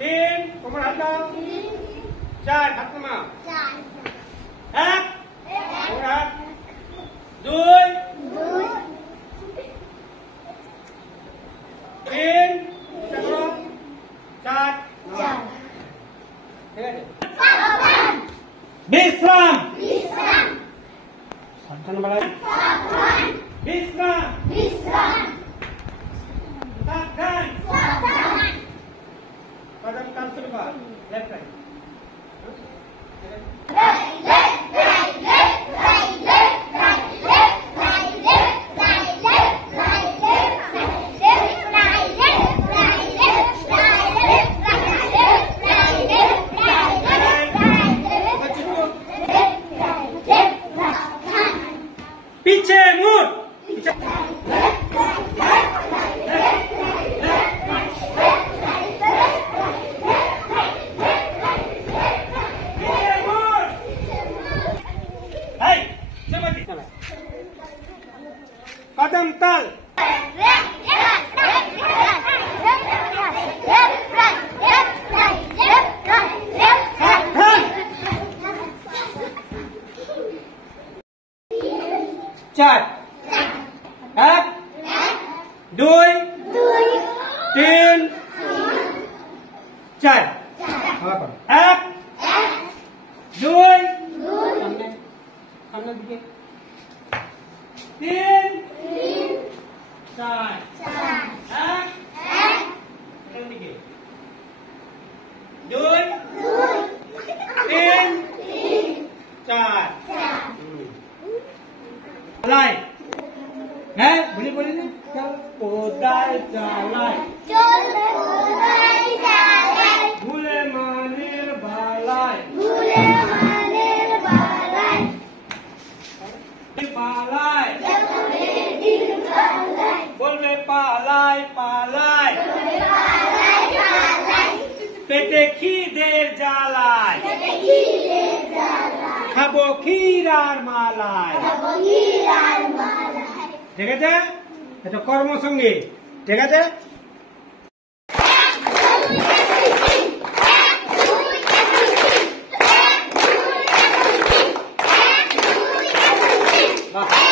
তিন, কোমর হাত দাও। চার, হাত নামাও। এক, কোমর হাত। দুই, তিন, চার, ঠিক আছে। বিশ্রাম। সাবধান বলা। বিশ্রাম। সাবধান। कदम कान से बाहर लेफ्ट राइट पीछे मुड़ कदम तल। चार, एक, दुई, तीन, चार, एक, दुई, सामने दिखे, तीन, चार, एक, दिखे, दुई, तीन, चार, लाई है बोली बोली नहीं चल कोदाल चालाई भूले मानेर बालाई पालाई बोले पालाई पालाई पेटे खीदेर जालाई खाबो खीरार मालाई ঠিক আছে এটা কর্মসঙ্গী ঠিক আছে বাহ